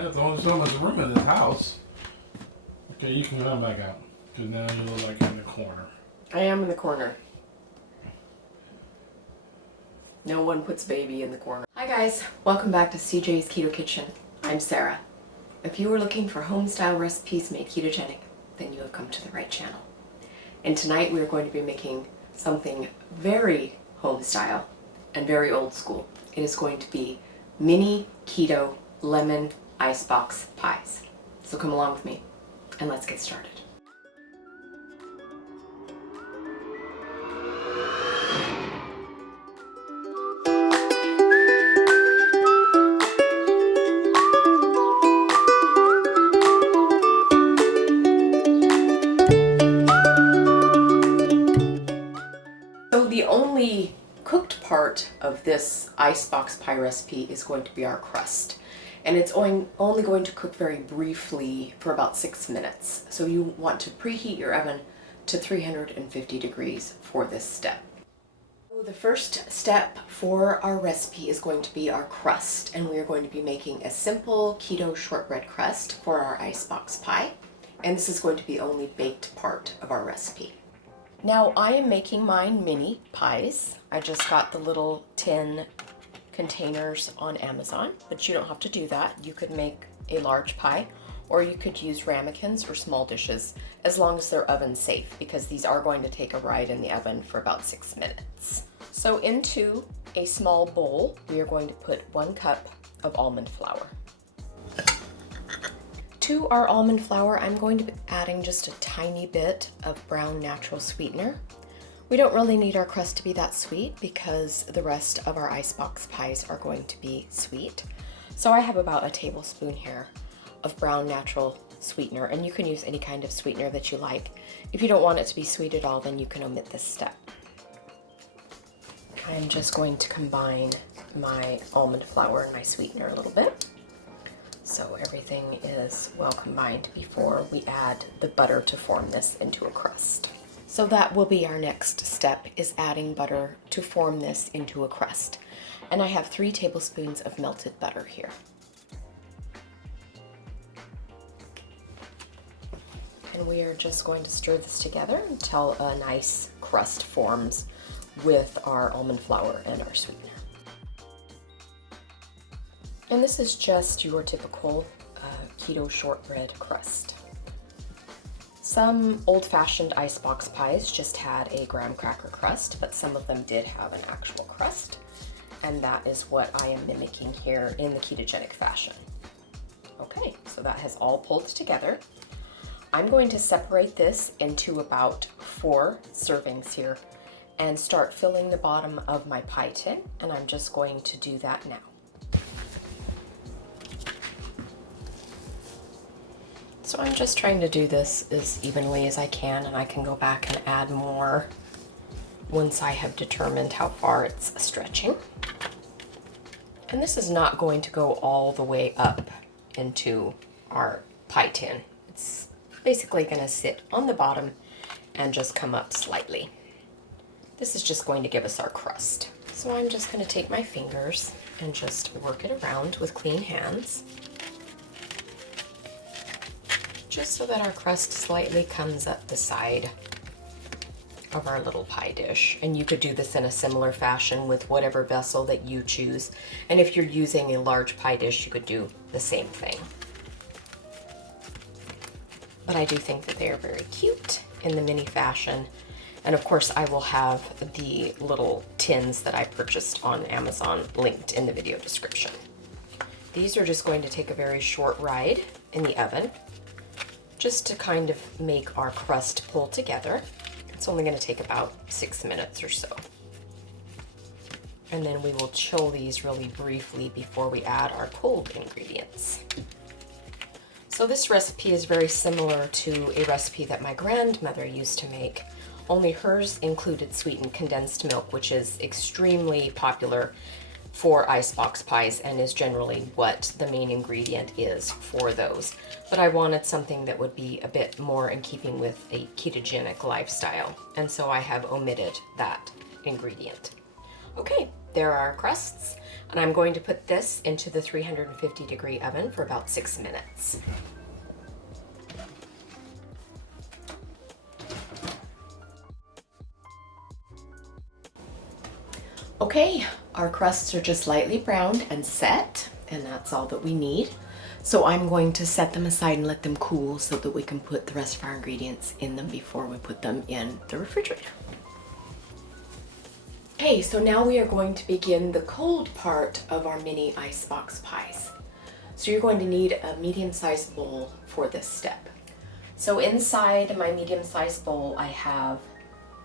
There's only so much room in this house. Okay, you can come back out. Because now you look like you're in the corner. I am in the corner. No one puts baby in the corner. Hi guys, welcome back to CJ's Keto Kitchen. I'm Sarah. If you were looking for home-style recipes made ketogenic, then you have come to the right channel. And tonight we are going to be making something very home-style and very old school. It is going to be mini keto lemon icebox pies. So come along with me and let's get started. So the only cooked part of this icebox pie recipe is going to be our crust. And it's only going to cook very briefly for about 6 minutes. So you want to preheat your oven to 350 degrees for this step. So the first step for our recipe is going to be our crust. And we are going to be making a simple keto shortbread crust for our icebox pie. And this is going to be the only baked part of our recipe. Now I am making mine mini pies. I just got the little tin containers on Amazon, but you don't have to do that. You could make a large pie, or you could use ramekins or small dishes, as long as they're oven safe, because these are going to take a ride in the oven for about 6 minutes. So into a small bowl, we are going to put 1 cup of almond flour. To our almond flour, I'm going to be adding just a tiny bit of brown natural sweetener. We don't really need our crust to be that sweet because the rest of our icebox pies are going to be sweet. So I have about a tablespoon here of brown natural sweetener, and you can use any kind of sweetener that you like. If you don't want it to be sweet at all, then you can omit this step. I'm just going to combine my almond flour and my sweetener a little bit, so everything is well combined before we add the butter to form this into a crust. So that will be our next step, is adding butter to form this into a crust. And I have 3 tablespoons of melted butter here. And we are just going to stir this together until a nice crust forms with our almond flour and our sweetener. And this is just your typical keto shortbread crust. Some old-fashioned icebox pies just had a graham cracker crust, but some of them did have an actual crust. And that is what I am mimicking here in the ketogenic fashion. Okay, so that has all pulled together. I'm going to separate this into about 4 servings here and start filling the bottom of my pie tin, and I'm just going to do that now. So I'm just trying to do this as evenly as I can, and I can go back and add more once I have determined how far it's stretching. And this is not going to go all the way up into our pie tin. It's basically going to sit on the bottom and just come up slightly. This is just going to give us our crust. So I'm just going to take my fingers and just work it around with clean hands, just so that our crust slightly comes up the side of our little pie dish. And you could do this in a similar fashion with whatever vessel that you choose. And if you're using a large pie dish, you could do the same thing. But I do think that they are very cute in the mini fashion. And of course, I will have the little tins that I purchased on Amazon linked in the video description. These are just going to take a very short ride in the oven, just to kind of make our crust pull together. It's only going to take about 6 minutes or so. And then we will chill these really briefly before we add our cold ingredients. So this recipe is very similar to a recipe that my grandmother used to make, only hers included sweetened condensed milk, which is extremely popular for icebox pies and is generally what the main ingredient is for those. But I wanted something that would be a bit more in keeping with a ketogenic lifestyle, and so I have omitted that ingredient. Okay, there are our crusts. And I'm going to put this into the 350-degree oven for about 6 minutes. Okay, our crusts are just lightly browned and set, and that's all that we need. So I'm going to set them aside and let them cool so that we can put the rest of our ingredients in them before we put them in the refrigerator. Okay, so now we are going to begin the cold part of our mini icebox pies. So you're going to need a medium-sized bowl for this step. So inside my medium-sized bowl, I have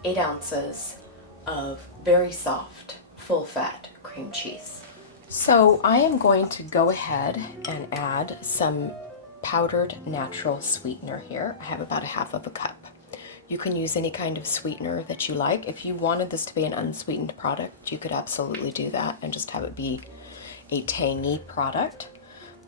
8 ounces of very soft, full-fat cream cheese. So I am going to go ahead and add some powdered natural sweetener here. I have about 1/2 cup. You can use any kind of sweetener that you like. If you wanted this to be an unsweetened product, you could absolutely do that and just have it be a tangy product.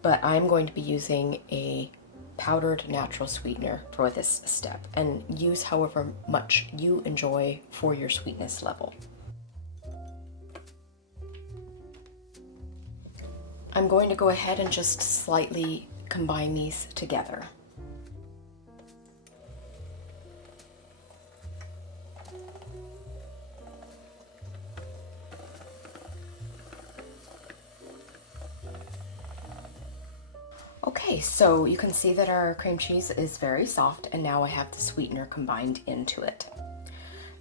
But I'm going to be using a powdered natural sweetener for this step, and use however much you enjoy for your sweetness level. I'm going to go ahead and just slightly combine these together. Okay, so you can see that our cream cheese is very soft, and now I have the sweetener combined into it.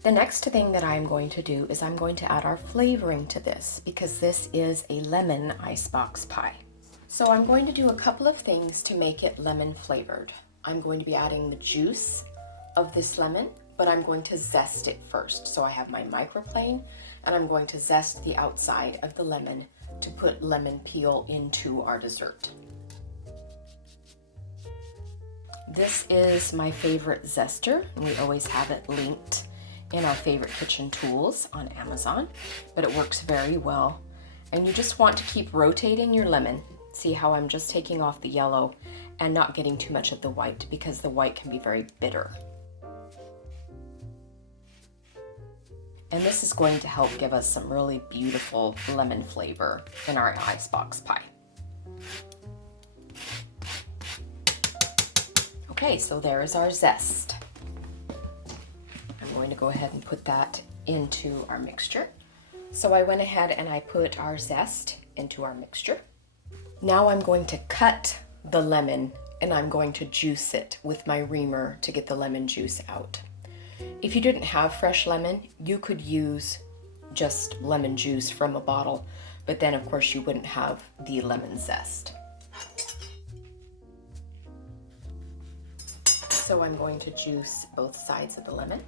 The next thing that I'm going to do is I'm going to add our flavoring to this, because this is a lemon icebox pie. So I'm going to do a couple of things to make it lemon flavored. I'm going to be adding the juice of this lemon, but I'm going to zest it first. So I have my microplane, and I'm going to zest the outside of the lemon to put lemon peel into our dessert. This is my favorite zester, and we always have it linked in our favorite kitchen tools on Amazon, but it works very well. And you just want to keep rotating your lemon. See how I'm just taking off the yellow and not getting too much of the white, because the white can be very bitter. And this is going to help give us some really beautiful lemon flavor in our icebox pie. Okay, so there is our zest. I'm going to go ahead and put that into our mixture. So I went ahead and I put our zest into our mixture. Now I'm going to cut the lemon, and I'm going to juice it with my reamer to get the lemon juice out. If you didn't have fresh lemon, you could use just lemon juice from a bottle, but then of course you wouldn't have the lemon zest. So I'm going to juice both sides of the lemon.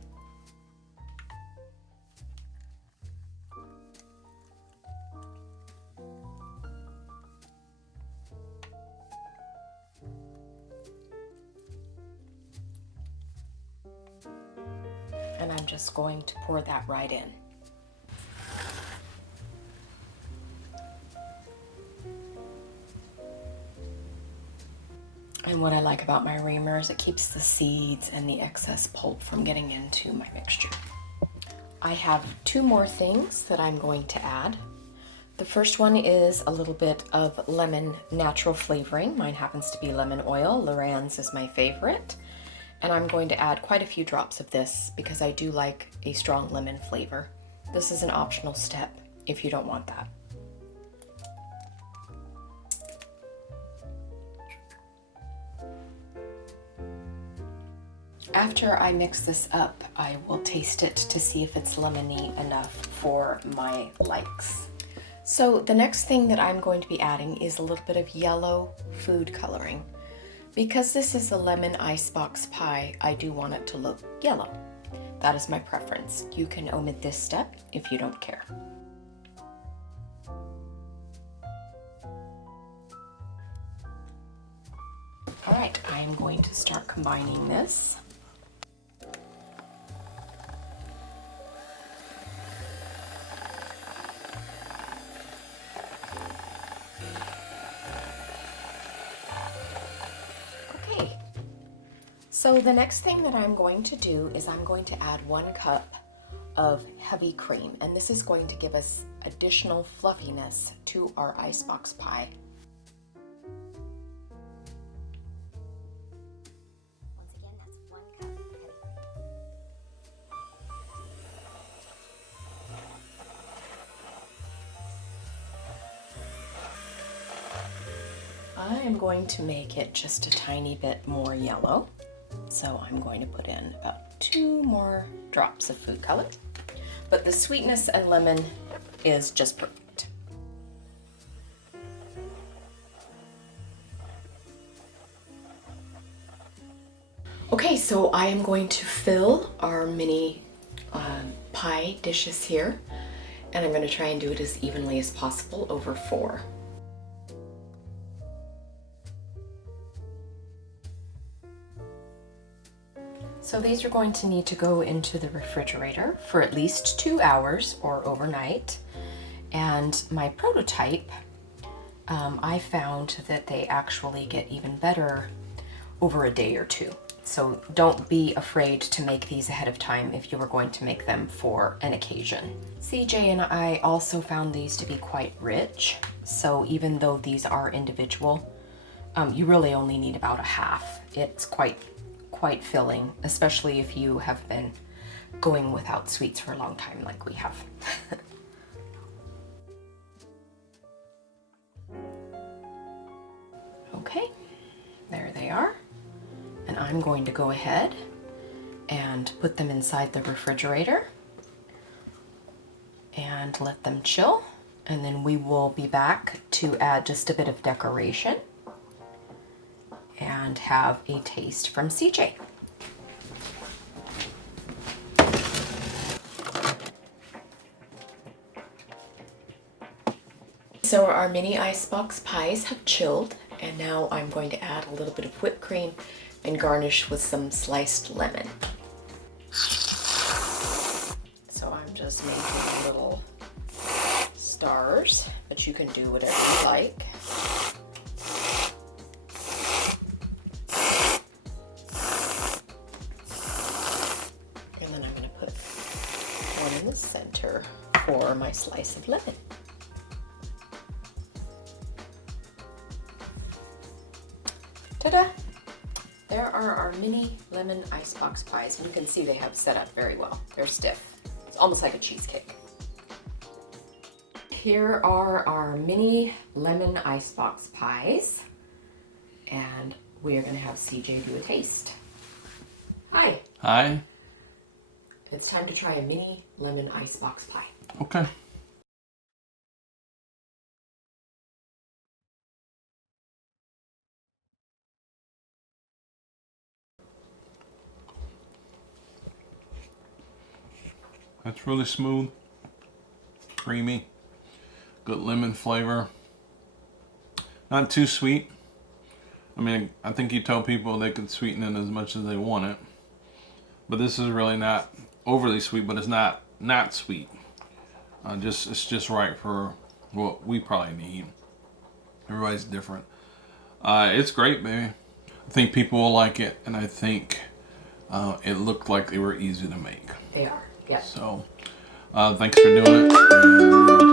And I'm just going to pour that right in. And what I like about my reamer is it keeps the seeds and the excess pulp from getting into my mixture. I have 2 more things that I'm going to add. The first one is a little bit of lemon natural flavoring. Mine happens to be lemon oil. Loran's is my favorite. And I'm going to add quite a few drops of this because I do like a strong lemon flavor. This is an optional step if you don't want that. After I mix this up, I will taste it to see if it's lemony enough for my likes. So the next thing that I'm going to be adding is a little bit of yellow food coloring. Because this is a lemon icebox pie, I do want it to look yellow. That is my preference. You can omit this step if you don't care. All right, I am going to start combining this. So the next thing that I'm going to do is I'm going to add 1 cup of heavy cream, and this is going to give us additional fluffiness to our icebox pie. Once again, that's 1 cup heavy cream. I am going to make it just a tiny bit more yellow. So I'm going to put in about 2 more drops of food color. But the sweetness and lemon is just perfect. Okay, so I am going to fill our mini pie dishes here, and I'm going to try and do it as evenly as possible over 4. So these are going to need to go into the refrigerator for at least 2 hours or overnight. And my prototype, I found that they actually get even better over a day or 2. So don't be afraid to make these ahead of time if you were going to make them for an occasion. CJ and I also found these to be quite rich. So even though these are individual, you really only need about a half. It's quite filling, especially if you have been going without sweets for a long time like we have. Okay, there they are. And I'm going to go ahead and put them inside the refrigerator and let them chill. And then we will be back to add just a bit of decoration and have a taste from CJ. So our mini icebox pies have chilled, and now I'm going to add a little bit of whipped cream and garnish with some sliced lemon. So I'm just making little stars, but you can do whatever you like. And then I'm going to put one in the center for my slice of lemon. Ta-da! There are our mini lemon icebox pies, and you can see they have set up very well. They're stiff. It's almost like a cheesecake. Here are our mini lemon icebox pies, and we are going to have CJ do a taste. Hi! Hi. It's time to try a mini lemon icebox pie. Okay. That's really smooth, creamy, good lemon flavor. Not too sweet. I mean, I think you tell people they can sweeten it as much as they want it. But this is really not overly sweet, but it's not sweet. It's just right for what we probably need. Everybody's different. It's great, baby. I think people will like it, and I think it looked like they were easy to make. They are, yeah. So, thanks for doing it.